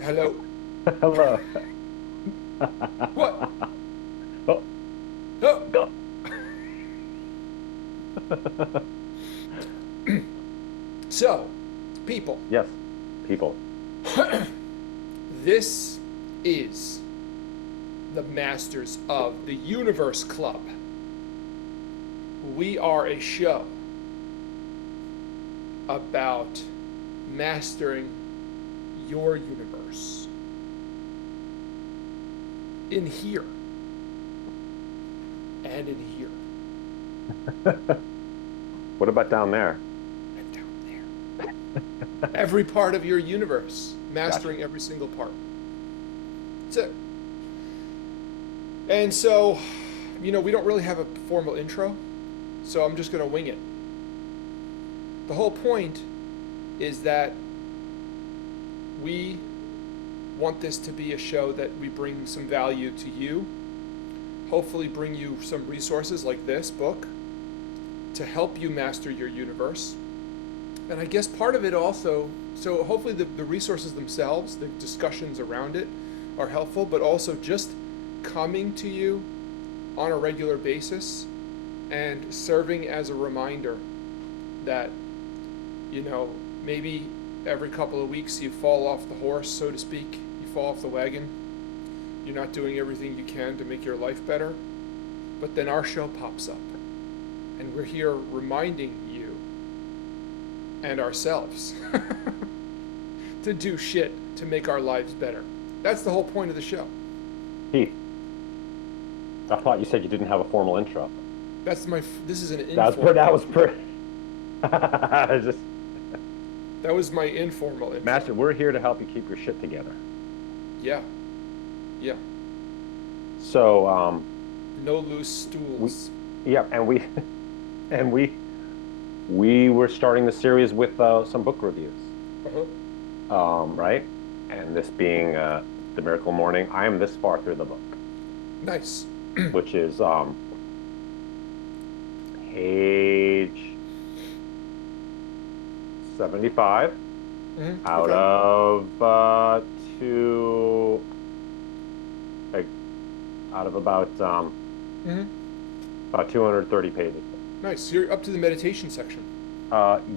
Hello. Hello. What? Oh, Oh. go. So, people, Yes, people. this is the Masters of the Universe Club. We are a show about mastering your universe in here and in here What about down there? and down there. Every part of your universe, Gotcha. mastering every single part. That's it. And so, we don't really have a formal intro, so I'm just going to wing it. The whole point is that we want this to be a show that we bring some value to you, hopefully, bring you some resources like this book to help you master your universe. And I guess part of it also, so hopefully, the resources themselves, the discussions around it, are helpful, but also just coming to you on a regular basis and serving as a reminder that, maybe every couple of weeks you fall off the horse, so to speak, you fall off the wagon, you're not doing everything you can to make your life better, but then our show pops up and we're here reminding you and ourselves to do shit to make our lives better. That's the whole point of the show. Heath, I thought you said you didn't have a formal intro. This is an That was pretty, informal that was intro. pretty. Just, That was my informal intro. Master, we're here to help you keep your shit together. Yeah, yeah. So, No loose we, stools. yeah, and we were starting the series with some book reviews, Uh-huh. right? And this being The Miracle Morning, I am this far through the book, Nice. which is page 75 out Okay. of two, like, out of hmm about 230 pages. Nice. So you're up to the meditation section.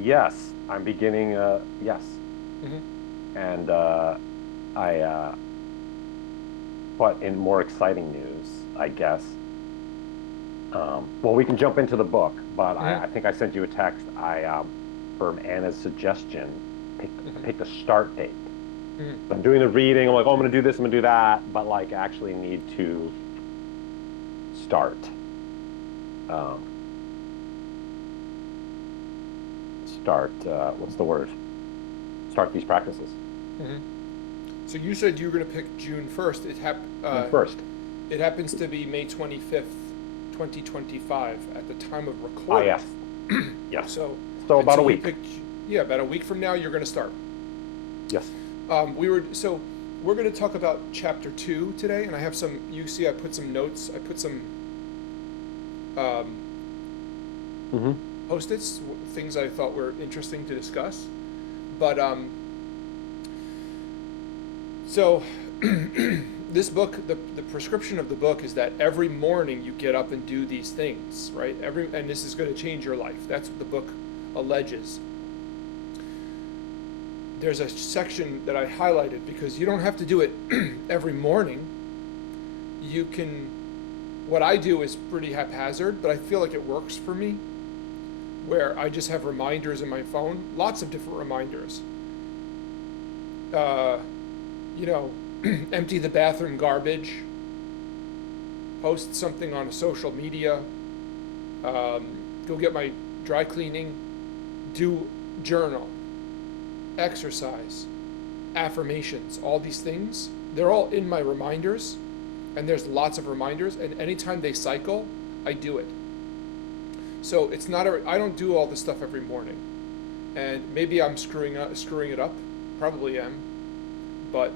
Yes, I'm beginning. Yes, hmm and I. But in more exciting news, I guess. Well, we can jump into the book, but hmm I think I sent you a text. From Anna's suggestion, hmm pick the start date. hmm I'm doing the reading. I'm like, oh, I'm going to do this. I'm going to do that, but like, actually need to start. Um, start. What's the word? Start these practices. hmm So you said you were going to pick June 1st. June 1st. It happens to be May 25th, 2025 at the time of Ah, recording. yes, yes. So, So and about so a you week. picked, yeah, about a week from now you're going to start. Yes. So we're going to talk about chapter 2 today, and I have some, you see I put some notes, I put some um, Mm-hmm. post-its, things I thought were interesting to discuss. But so this book, the prescription of the book is that every morning you get up and do these things, right? And this is going to change your life. That's what the book alleges. There's a section that I highlighted because you don't have to do it every morning. You can, what I do is pretty haphazard, but I feel like it works for me, where I just have reminders in my phone, lots of different reminders. Uh, you know, empty the bathroom garbage, post something on a social media, um, go get my dry cleaning, do journal, exercise, affirmations, all these things. They're all in my reminders, and there's lots of reminders, and anytime they cycle, I do it. So it's not I don't do all this stuff every morning, and maybe I'm screwing it up, probably am, but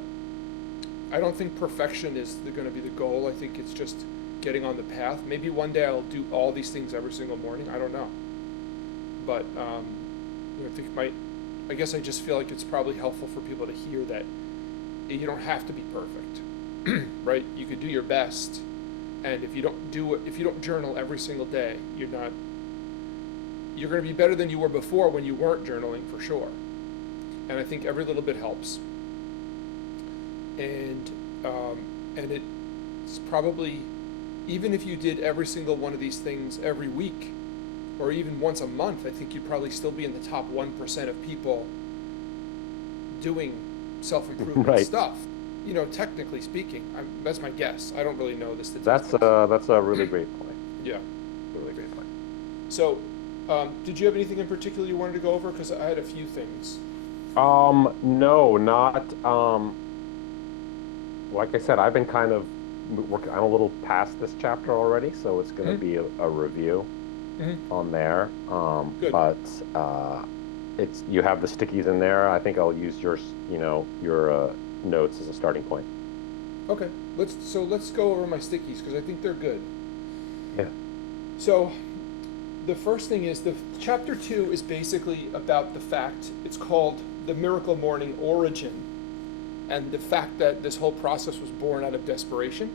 I don't think perfection is going to be the goal. I think it's just getting on the path. Maybe one day I'll do all these things every single morning. I don't know, but I think it might. I guess I just feel like it's probably helpful for people to hear that You don't have to be perfect, right? You could do your best, and if you don't journal every single day, you're going to be better than you were before when you weren't journaling for sure. And I think every little bit helps. And and it's probably, even if you did every single one of these things every week, or even once a month, I think you'd probably still be in the top 1% of people doing self-improvement Right. stuff. Technically speaking, that's my guess. I don't really know the That's statistics. that's a really great point. Yeah. Really great point. So, did you have anything in particular you wanted to go over? Because I had a few things. No, not like I said, I've been kind of working. I'm a little past this chapter already, so it's going to Mm-hmm. be a review Mm-hmm. on there. Good. But it's you have the stickies in there. I think I'll use your notes as a starting point. Okay. Let's go over my stickies because I think they're good. Yeah. So, the first thing is the chapter 2 is basically about the fact it's called the miracle morning origin, and the fact that this whole process was born out of desperation.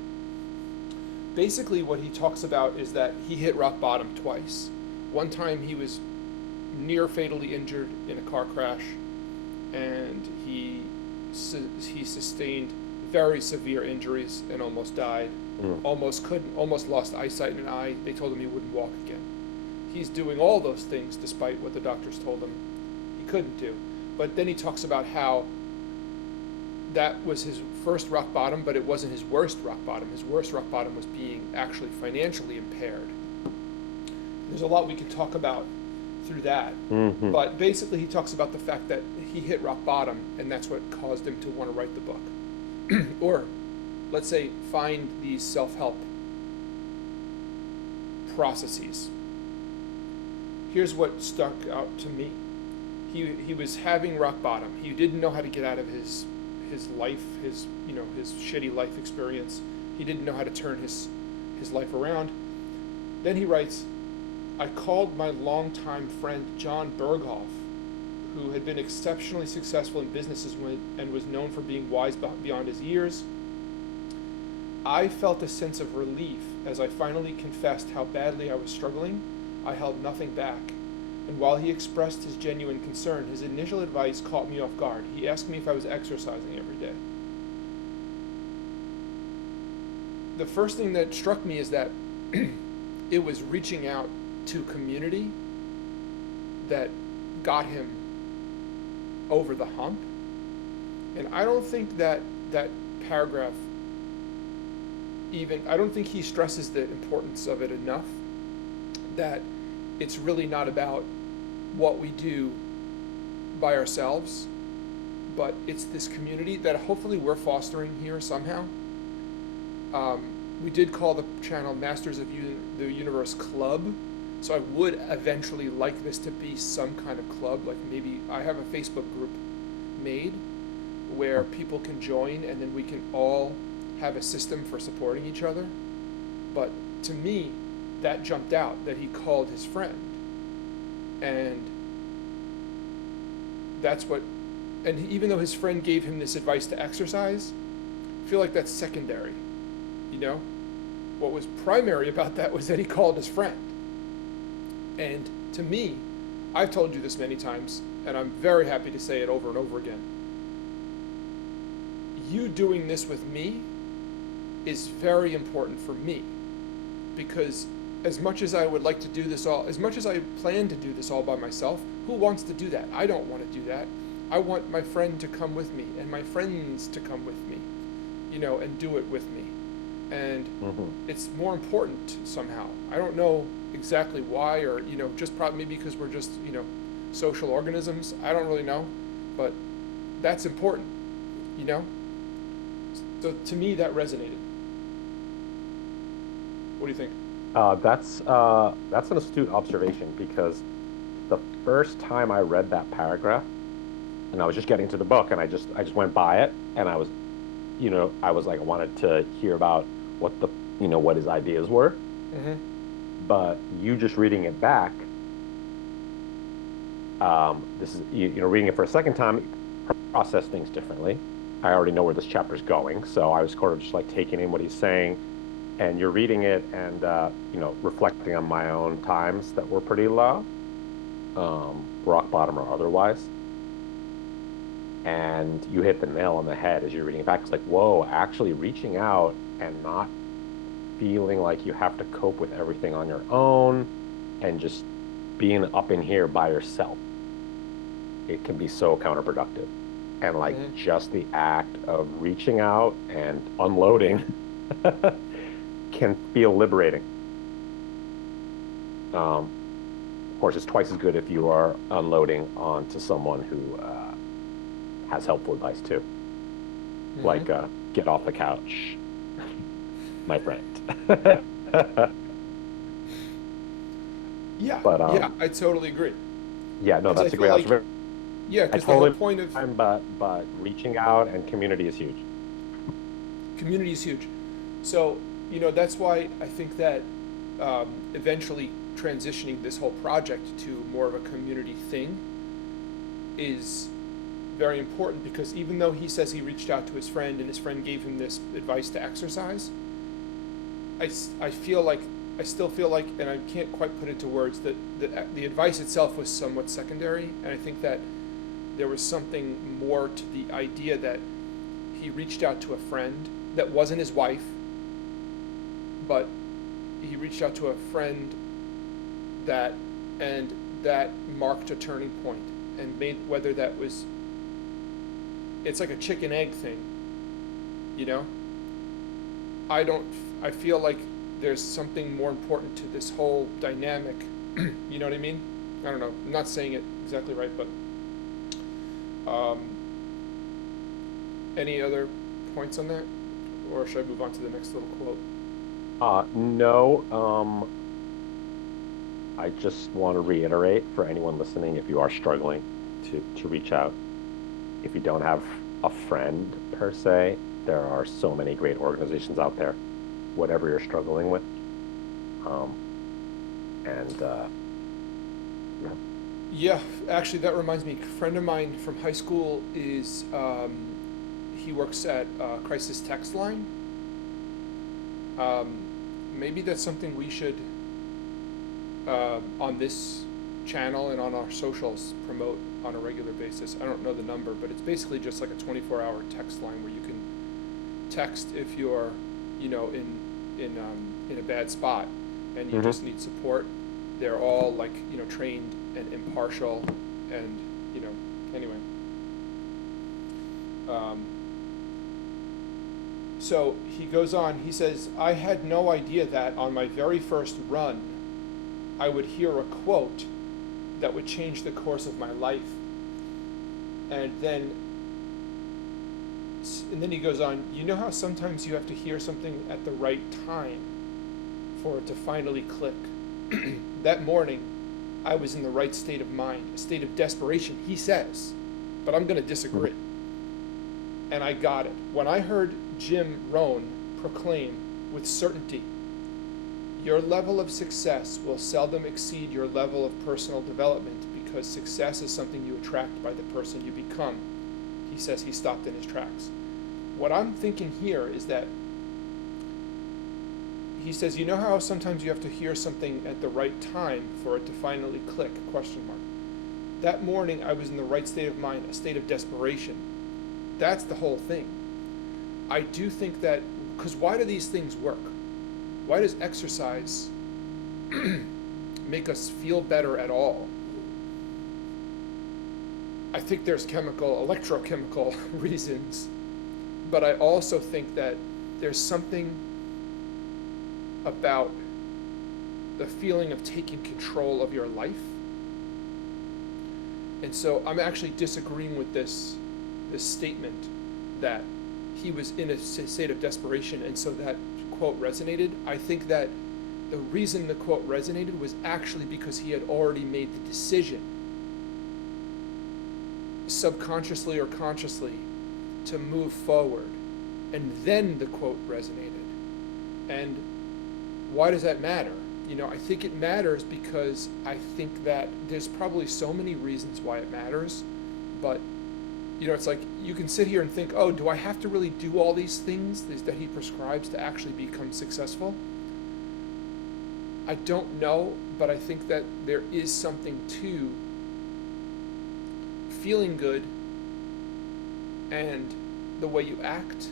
Basically, what he talks about is that he hit rock bottom twice. One time he was near fatally injured in a car crash, and he sustained very severe injuries and almost died. Mm. Almost lost eyesight in an eye. They told him he wouldn't walk again. He's doing all those things despite what the doctors told him he couldn't do. But then he talks about how that was his first rock bottom, but it wasn't his worst rock bottom. His worst rock bottom was being actually financially impaired. There's a lot we can talk about through that. Hmm. But basically, he talks about the fact that he hit rock bottom, and that's what caused him to want to write the book. Or, let's say, find these self help processes. Here's what stuck out to me. He was having rock bottom. He didn't know how to get out of his life, his shitty life experience. He didn't know how to turn his life around. Then he writes, I called my longtime friend John Berghoff, who had been exceptionally successful in businesses and was known for being wise beyond his years. I felt a sense of relief as I finally confessed how badly I was struggling. I held nothing back. And while he expressed his genuine concern, his initial advice caught me off guard. He asked me if I was exercising every day. The first thing that struck me is that it was reaching out to community that got him over the hump. And I don't think that paragraph I don't think he stresses the importance of it enough, that it's really not about what we do by ourselves, but it's this community that hopefully we're fostering here somehow. We did call the channel Masters of the Universe Club, so I would eventually like this to be some kind of club. Like maybe I have a Facebook group made where people can join, and then we can all have a system for supporting each other. But to me, that jumped out, that he called his friend. And even though his friend gave him this advice to exercise, I feel like that's secondary. What was primary about that was that he called his friend. And to me, I've told you this many times, and I'm very happy to say it over and over again. You doing this with me is very important for me, because as much as I would like to do this all, as much as I plan to do this all by myself, who wants to do that? I don't want to do that. I want my friend to come with me, and my friends to come with me, and do it with me. And it's more important somehow. I don't know exactly why, or, just probably maybe because we're just, social organisms. I don't really know, but that's important, So to me, that resonated. What do you think? That's an astute observation, because the first time I read that paragraph, and I was just getting to the book, and I just went by it, and I was like, I wanted to hear about what his ideas were. Mm-hmm. But you just reading it back, this is reading it for a second time, process things differently. I already know where this chapter's going, so I was sort of just like taking in what he's saying, and you're reading it and reflecting on my own times that were pretty low, rock bottom or otherwise. And you hit the nail on the head as you're reading it back. It's like, whoa, actually reaching out and not feeling like you have to cope with everything on your own and just being up in here by yourself. It can be so counterproductive. And like Mm-hmm. just the act of reaching out and unloading can feel liberating. Of course, it's twice as good if you are unloading onto someone who has helpful advice too, Mm-hmm. like get off the couch, my friend. Yeah, But yeah, I totally agree. yeah, no, Because I that's a feel great like, observation. yeah, I because the whole totally point of am, but reaching out and community is huge. community is huge. So, that's why I think that eventually transitioning this whole project to more of a community thing is very important because even though he says he reached out to his friend and his friend gave him this advice to exercise, I feel like, I still feel like, and I can't quite put into words, that the advice itself was somewhat secondary. And I think that there was something more to the idea that he reached out to a friend that wasn't his wife, but he reached out to a friend that, and that marked a turning point and made, whether that was, it's like a chicken egg thing, you know? I don't, I feel like there's something more important to this whole dynamic. You know what I mean? I don't know. I'm not saying it exactly right, but um, any other points on that? Or should I move on to the next little quote? No, I just want to reiterate for anyone listening, if you are struggling to reach out, if you don't have a friend per se, there are so many great organizations out there, whatever you're struggling with. Um, and yeah. Yeah, actually, that reminds me. A friend of mine from high school is, he works at Crisis Text Line. Um, Maybe that's something we should, on this channel and on our socials, promote on a regular basis. I don't know the number, but it's basically just like a 24-hour text line where you can text if you're, in a bad spot and you Hmm. just need support. They're all like, trained and impartial, and anyway. Um, so he goes on. He says, "I had no idea that on my very first run, I would hear a quote that would change the course of my life." And then he goes on, "You know how sometimes you have to hear something at the right time for it to finally click? That morning, I was in the right state of mind, a state of desperation," he says, but I'm going to disagree. And I got it. When I heard Jim Rohn proclaim with certainty, "Your level of success will seldom exceed your level of personal development because success is something you attract by the person you become," he says he stopped in his tracks. What I'm thinking here is that he says, "You know how sometimes you have to hear something at the right time for it to finally click, question mark. That morning I was in the right state of mind, a state of desperation." That's the whole thing. I do think that, because why do these things work? Why does exercise make us feel better at all? I think there's electrochemical reasons, but I also think that there's something about the feeling of taking control of your life. And so I'm actually disagreeing with this statement that he was in a state of desperation and so that quote resonated. I think that the reason the quote resonated was actually because he had already made the decision, subconsciously or consciously, to move forward. And then the quote resonated. And why does that matter? I think it matters because I think that there's probably so many reasons why it matters, but it's like you can sit here and think, oh, do I have to really do all these things that he prescribes to actually become successful? I don't know, but I think that there is something to feeling good and the way you act,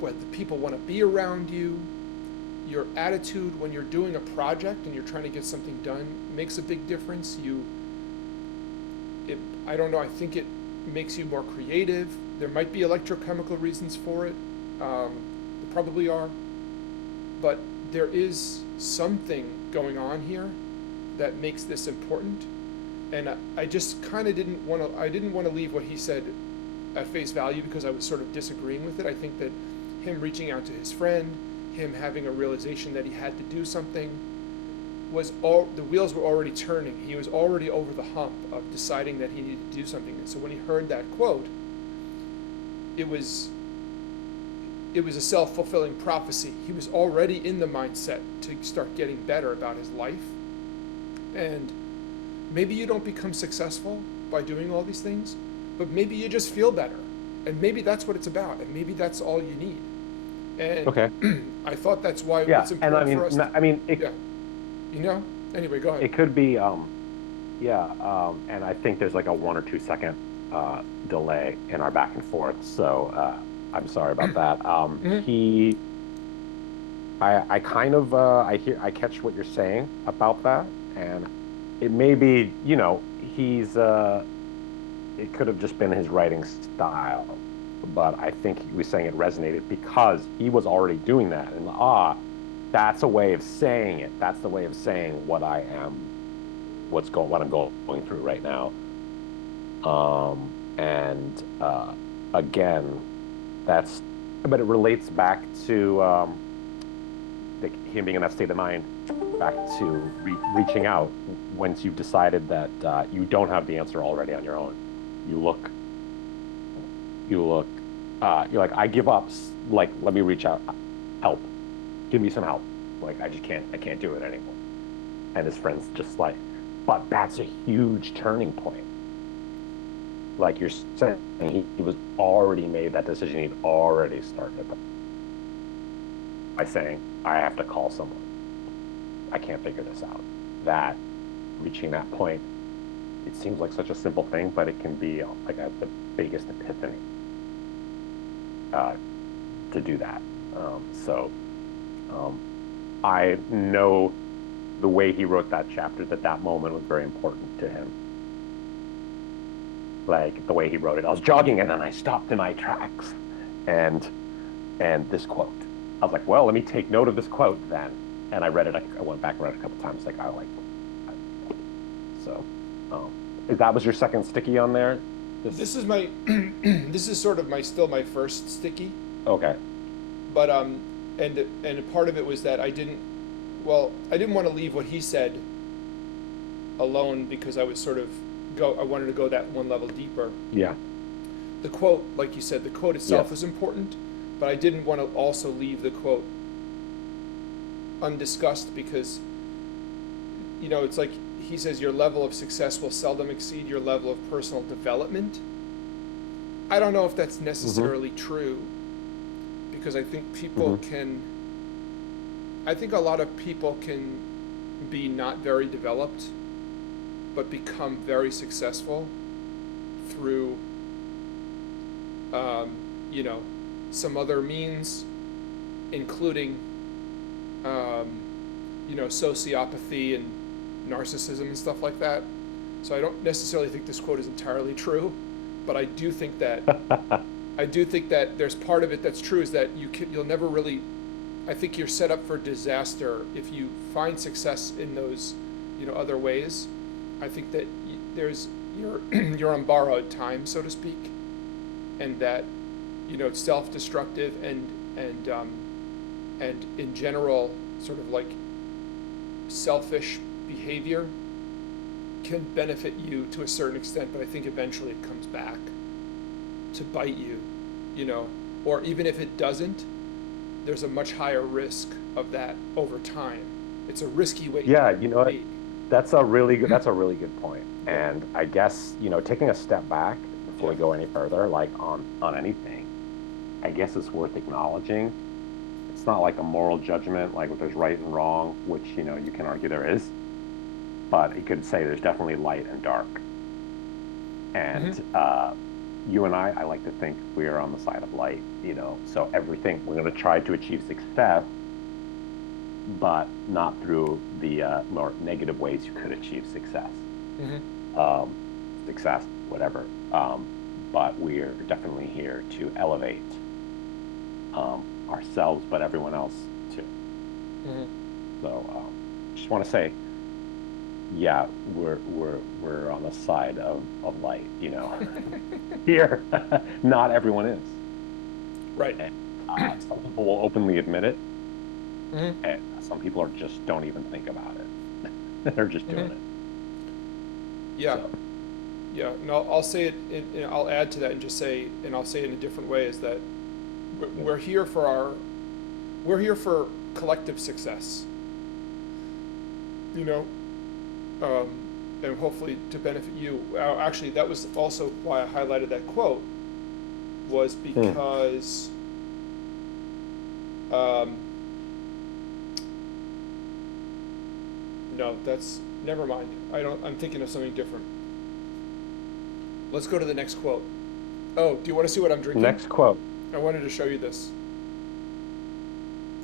what the people want to be around you, your attitude when you're doing a project and you're trying to get something done makes a big difference. I don't know, I think it makes you more creative. There might be electrochemical reasons for it. There probably are. But there is something going on here that makes this important. And I just kind of didn't want to leave what he said at face value because I was sort of disagreeing with it. I think that him reaching out to his friend, him having a realization that he had to do something, the wheels were already turning. He was already over the hump of deciding that he needed to do something. And so when he heard that quote, it was a self-fulfilling prophecy. He was already in the mindset to start getting better about his life. And maybe you don't become successful by doing all these things, but maybe you just feel better. And maybe that's what it's about. And maybe that's all you need. And Okay. I thought that's why Yeah, it's and important for us. it Yeah. Anyway, go ahead. it could be, yeah, and I think there's like a 1 or 2 second delay in our back and forth, so I'm sorry about that. Mhm. I kind of, I catch what you're saying about that, and it may be, it could have just been his writing style, but I think he was saying it resonated because he was already doing that, and that's a way of saying it. That's the way of saying what I am, what I'm going through right now. And again, but it relates back to him being in that state of mind, back to reaching out once you've decided that you don't have the answer already on your own. You look, you're like, I give up. Like, let me reach out, help, give me some help. Like, I can't do it anymore. And his friend's just like, but that's a huge turning point. Like you're saying, he was already made that decision. He'd already started by saying, I have to call someone. I can't figure this out. That, reaching that point, it seems like such a simple thing, but it can be like the biggest epiphany to do that. So I know the way he wrote that chapter, that moment was very important to him. Like the way he wrote it, I was jogging and then I stopped in my tracks, and this quote. I was like, well, let me take note of this quote then. And I read it. I went back and read it a couple times. Like I like. So, that was your second sticky on there. This is my this is sort of still my first sticky. Okay. But and part of it was that I didn't want to leave what he said alone because I wanted to go that one level deeper. Yeah. The quote, like you said, the quote itself Yes. is important, but I didn't want to also leave the quote undiscussed because it's like he says your level of success will seldom exceed your level of personal development. I don't know if that's necessarily true because I think I think a lot of people can be not very developed but become very successful through some other means, including sociopathy and narcissism and stuff like that. So I don't necessarily think this quote is entirely true, but I do think that there's part of it that's true, is that you'll never really. I think you're set up for disaster if you find success in those other ways. I think that you're on borrowed time, so to speak, and that it's self-destructive and in general sort of like selfish behavior can benefit you to a certain extent, but I think eventually it comes back to bite you, or even if it doesn't, there's a much higher risk of that over time. It's a risky way. Yeah, you know what? That's a really good point. And I guess, taking a step back, before we go any further, like on anything, I guess it's worth acknowledging. It's not like a moral judgment, like if there's right and wrong, which you can argue there is, but you could say there's definitely light and dark. And you and I like to think we are on the side of light, So everything we're going to try to achieve success, but not through the more negative ways you could achieve success. Success, whatever. But we're definitely here to elevate ourselves, but everyone else too. So just want to say, yeah, we're on the side of light, Here, not everyone is. Right. And, some people will openly admit it, and some people just don't even think about it. They're just doing it. Yeah. So. Yeah. No, I'll say it. I'll add to that and just say, and I'll say it in a different way, is that we're here for collective success. And hopefully to benefit you. Actually, that was also why I highlighted that quote, was because no, that's never mind. I'm thinking of something different. Let's go to the next quote. Oh, do you want to see what I'm drinking? Next quote. I wanted to show you this.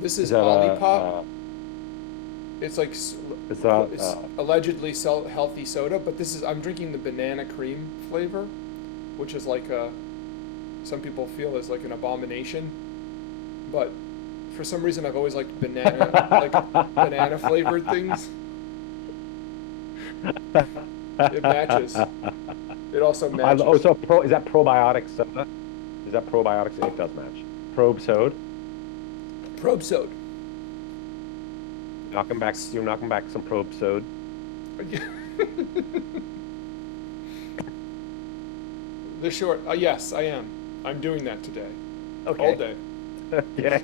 This is that Olipop. It's like it's allegedly healthy soda, but I'm drinking the banana cream flavor, which is like some people feel is like an abomination, but for some reason I've always liked banana flavored things. It matches. It also matches. Is that probiotic soda? Is that probiotics? It does match. Probe sode. You're knocking back some probe sode. The short. Yes, I am. I'm doing that today. Okay. All day. Yeah.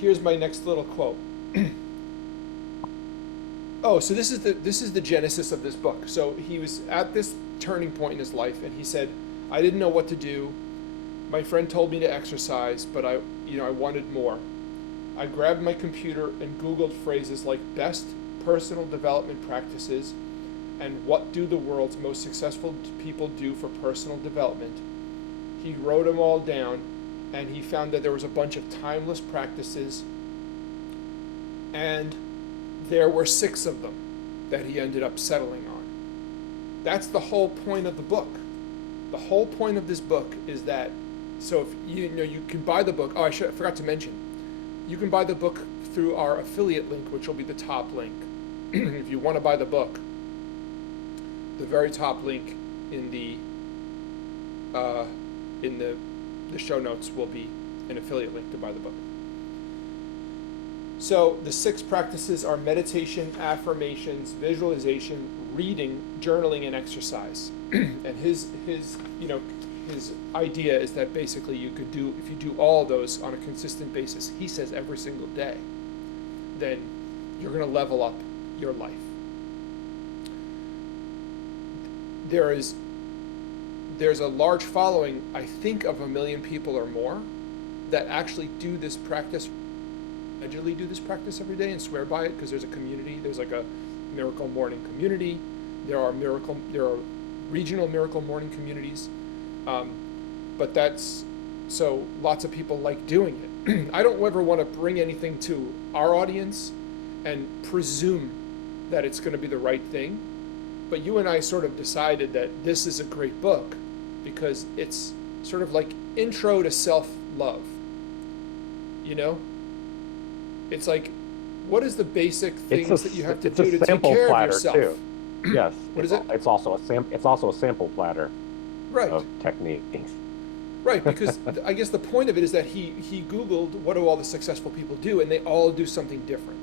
Here's my next little quote. Oh, so this is the genesis of this book. So he was at this turning point in his life, and he said, "I didn't know what to do. My friend told me to exercise, but I wanted more. I grabbed my computer and Googled phrases like best personal development practices and what do the world's most successful people do for personal development. He wrote them all down, and he found that there was a bunch of timeless practices, and there were 6 of them that he ended up settling on. That's the whole point of the book. The whole point of this book is that, so if you can buy the book. Oh, I forgot to mention, you can buy the book through our affiliate link, which will be the top link. If you want to buy the book, the very top link in the show notes will be an affiliate link to buy the book. So the 6 practices are meditation, affirmations, visualization, reading, journaling, and exercise. And his idea is that basically if you do all of those on a consistent basis, he says every single day, then you're going to level up your life. There's a large following, I think, of 1 million people or more that actually do this practice, allegedly do this practice every day and swear by it, because there's a community. There's like a miracle morning community. There are regional miracle morning communities. But so lots of people like doing it. I don't ever want to bring anything to our audience and presume that it's going to be the right thing. But you and I sort of decided that this is a great book because it's sort of like intro to self-love. It's like, what is the basic things that you have to do to take care of yourself? Too. Yes. What is it? It's also a sample platter, right, of techniques. Right, because I guess the point of it is that he Googled what do all the successful people do, and they all do something different.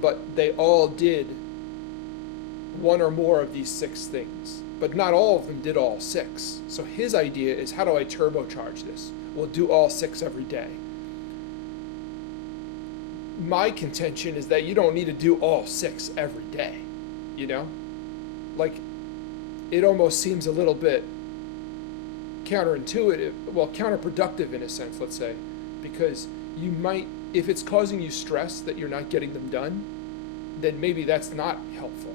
But they all did one or more of these 6 things. But not all of them did all 6. So his idea is, how do I turbocharge this? Well, do all 6 every day. My contention is that you don't need to do all 6 every day, like, it almost seems a little bit counterintuitive, well, counterproductive in a sense, let's say, because you might, if it's causing you stress that you're not getting them done, then maybe that's not helpful,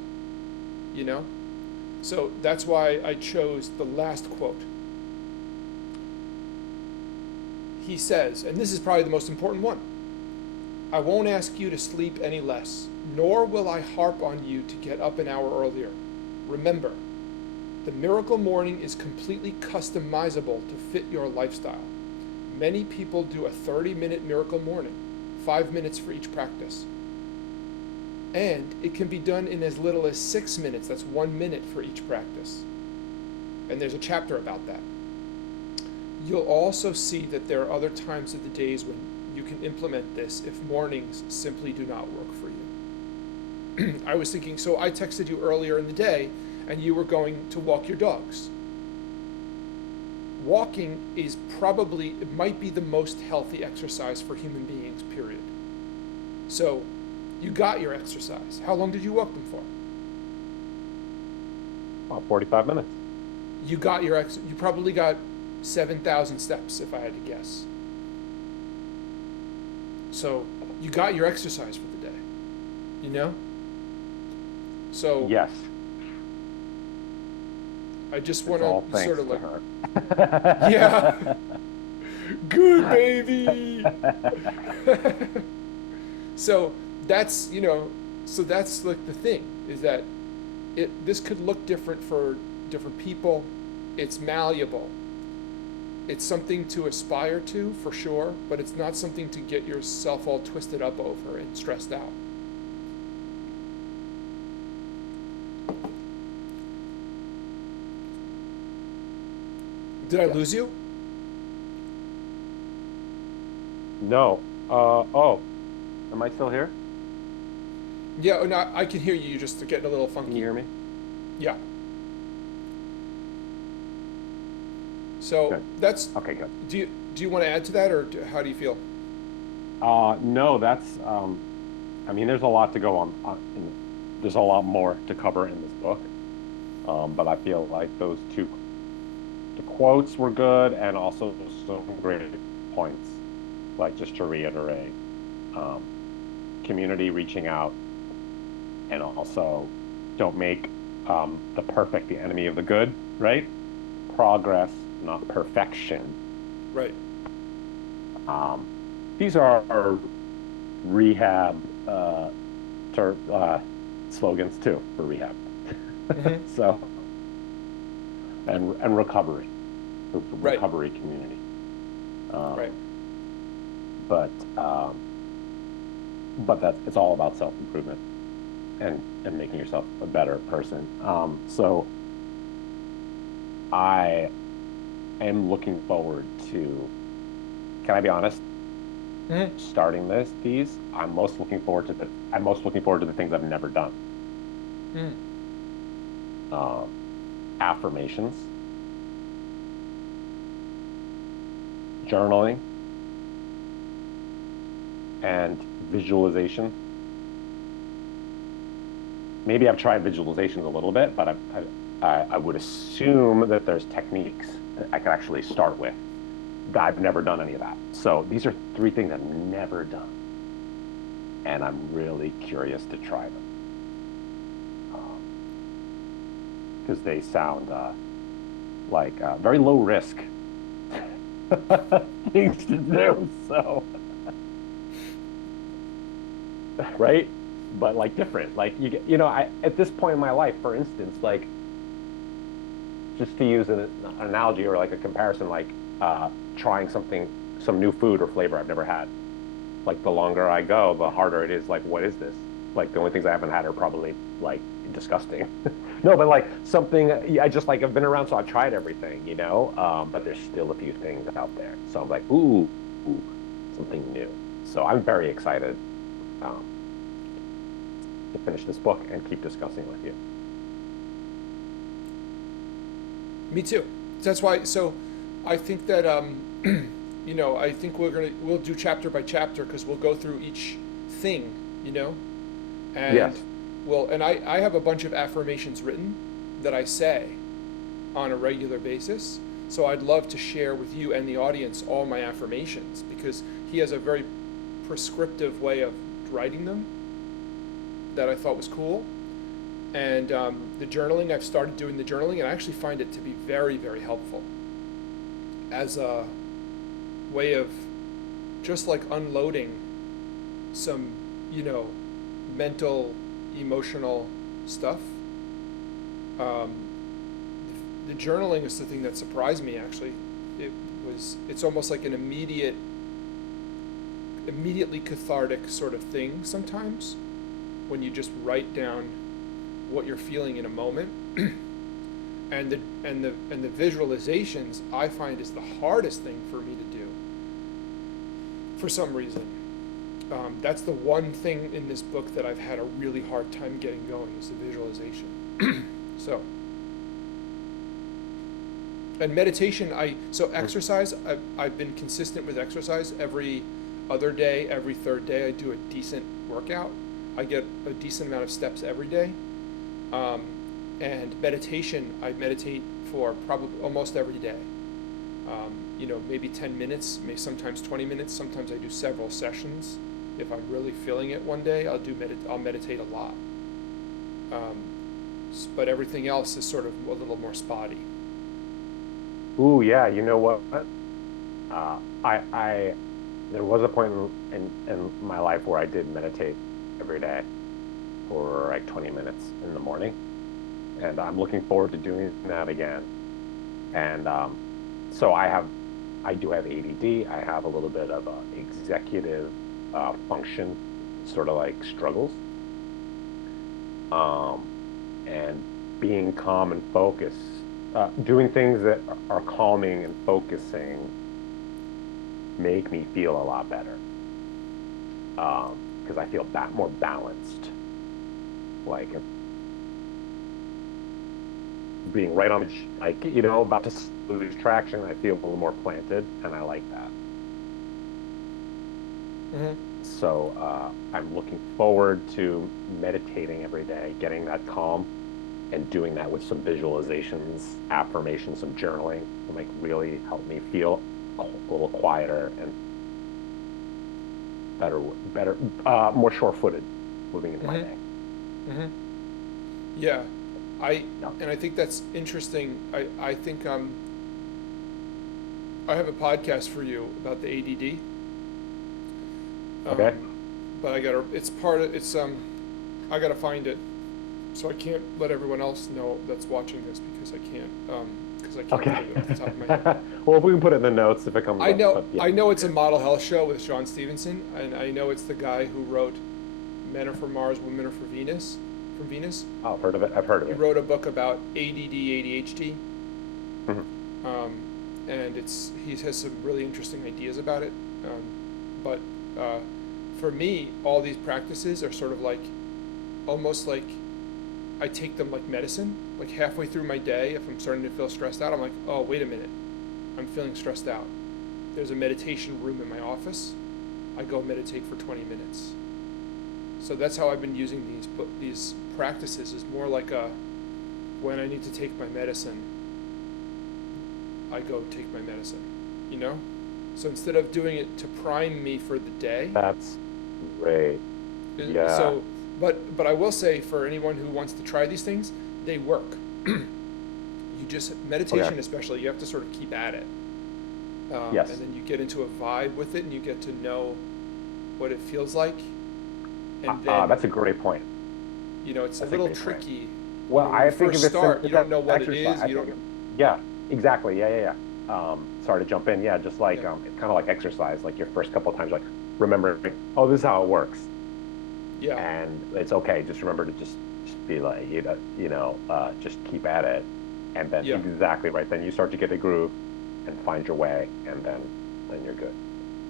you know? So that's why I chose the last quote. He says, and this is probably the most important one, I won't ask you to sleep any less, nor will I harp on you to get up an hour earlier. Remember, the miracle morning is completely customizable to fit your lifestyle. Many people do a 30-minute miracle morning, 5 minutes for each practice. And it can be done in as little as 6 minutes, that's 1 minute for each practice. And there's a chapter about that. You'll also see that there are other times of the days when you can implement this if mornings simply do not work for you. I was thinking, so I texted you earlier in the day and you were going to walk your dogs. Walking is probably, it might be the most healthy exercise for human beings, period. So you got your exercise. How long did you walk them for? About 45 minutes. You got your you probably got 7,000 steps if I had to guess. So you got your exercise for the day, you know? So Yes. I just It's want all to thanks sort of to like, her. yeah, good baby. So that's, you know, so that's like the thing is that this could look different for different people. It's malleable. It's something to aspire to for sure, but it's not something to get yourself all twisted up over and stressed out. Did I lose you? No. Oh, am I still here? Yeah, oh, no, I can hear you. You're just getting a little funky. Can you hear me? Yeah. So Good. that's. Okay, good. Do you want to add to that, or how do you feel? No, that's, I mean, there's a lot to go there's a lot more to cover in this book. But I feel like those the quotes were good and also some great points, like just to reiterate, um, community reaching out and also don't make the perfect the enemy of the good, right? Progress, not perfection. Right. Um, these are rehab slogans too for rehab. Mm-hmm. So and recovery, for Right. recovery community. Right. But that it's all about self improvement and making yourself a better person. So I am looking forward to. Can I be honest? Mm-hmm. Starting these, I'm most looking forward to the things I've never done. Mm. Um, affirmations, journaling, and visualization. Maybe I've tried visualizations a little bit, but I would assume that there's techniques that I could actually start with. I've never done any of that. So these are 3 things I've never done. And I'm really curious to try them. Because they sound like very low risk things to do. So, right? But like different. Like I at this point in my life, for instance, like just to use an analogy or like a comparison, like trying some new food or flavor I've never had. Like the longer I go, the harder it is. Like, what is this? Like the only things I haven't had are probably like disgusting. No, but like something I just like I've been around, so I've tried everything, but there's still a few things out there. So I'm like, ooh, something new. So I'm very excited to finish this book and keep discussing with you. Me too. That's why. So, I think that I think we'll do chapter by chapter because we'll go through each thing, and Yes. and I have a bunch of affirmations written, that I say on a regular basis. So I'd love to share with you and the audience all my affirmations, because he has a very prescriptive way of writing them that I thought was cool. And the journaling, I've started doing the journaling, and I actually find it to be very, very helpful as a way of just like unloading some, mental, emotional stuff. Um, the journaling is the thing that surprised me, actually. It's almost like an immediately cathartic sort of thing sometimes, when you just write down what you're feeling in a moment. and the visualizations, I find, is the hardest thing for me to do for some reason. That's the one thing in this book that I've had a really hard time getting going, is the visualization. So, and meditation, exercise, I've been consistent with exercise. Every other day, every third day, I do a decent workout. I get a decent amount of steps every day. And meditation, I meditate for probably almost every day. Maybe 10 minutes, maybe sometimes 20 minutes. Sometimes I do several sessions. If I'm really feeling it one day, I'll meditate a lot. But everything else is sort of a little more spotty. Ooh, yeah. You know what? I there was a point in my life where I did meditate every day for like 20 minutes in the morning, and I'm looking forward to doing that again. And so I do have ADD. I have a little bit of a executive function, sort of like struggles. And being calm and focused, doing things that are calming and focusing, make me feel a lot better. Because I feel more balanced. Like being right on, about to lose traction, I feel a little more planted, and I like that. Mm-hmm. So I'm looking forward to meditating every day, getting that calm, and doing that with some visualizations, affirmations, some journaling, to like really help me feel a little quieter and better, more sure-footed moving into my day. Mm-hmm. Yeah, and I think that's interesting. I think I have a podcast for you about the ADD. Okay. But I gotta find it, so I can't let everyone else know that's watching this, because I can't Okay. think of it off the top of my head. Well, if we can put it in the notes if it comes I up. know But yeah. I know it's a model health show with Sean Stevenson, and I know it's the guy who wrote Men Are From Mars, Women Are from Venus. Oh, I've heard of it. I've heard of He it. wrote a book about ADD, ADHD. Mm-hmm. And he has some really interesting ideas about it. But for me, all these practices are sort of like, almost like I take them like medicine. Like halfway through my day, if I'm starting to feel stressed out, I'm like, oh, wait a minute, I'm feeling stressed out. There's a meditation room in my office. I go meditate for 20 minutes. So that's how I've been using these practices, is more like when I need to take my medicine, I go take my medicine, So instead of doing it to prime me for the day. That's great. Yeah. So, but I will say, for anyone who wants to try these things, they work. Meditation, Okay. especially, you have to sort of keep at it. Yes. And then you get into a vibe with it, and you get to know what it feels like. And then, that's a great point. it's That's a little great point. tricky. Well, When I you think first if it's start, you don't know what it exercise, is. You don't. Yeah, exactly. Yeah. Sorry to jump in. Yeah, just like Yeah. it's kind of like exercise. Like your first couple of times, like remember, oh, this is how it works, Yeah. and it's okay. Just remember to just be like, just keep at it, and then Yeah. exactly right. Then you start to get a groove and find your way, and then you're good.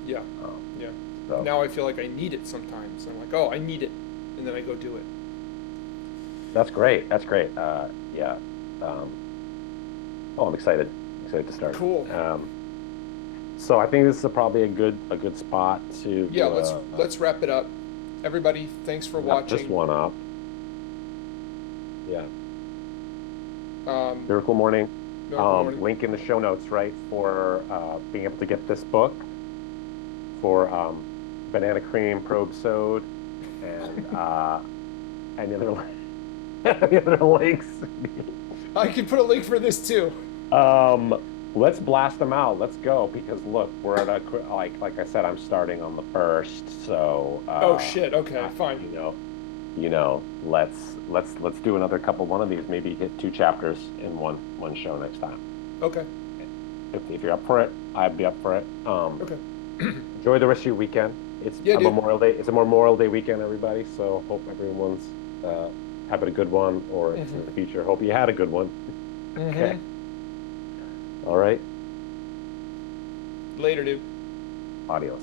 Yeah. Um, Yeah. so Now I feel like I need it sometimes. I'm like, oh, I need it, and then I go do it. that's great. That's great. Yeah. Um, I'm excited. Excited to start. Cool. So I think this is probably a good spot to. Yeah. Let's wrap it up. Everybody, thanks for wrap watching. this one up. Yeah. Miracle Morning. Miracle Morning. Link in the show notes, right, for being able to get this book, for Banana Cream Probe Sewed, and any other any other links. I can put a link for this too. Let's blast them out. Let's go, because look, we're at a like I said, I'm starting on the first, so Oh shit. Okay, fine. let's do another one of these. Maybe hit 2 chapters in one show next time. Okay. If you're up for it, I'd be up for it. Okay. Enjoy the rest of your weekend. It's Yeah, a dude. Memorial Day. It's a Memorial Day weekend, everybody. So hope everyone's having a good one, or it's in the future. Hope you had a good one. Okay. All right. Later, dude. Adios.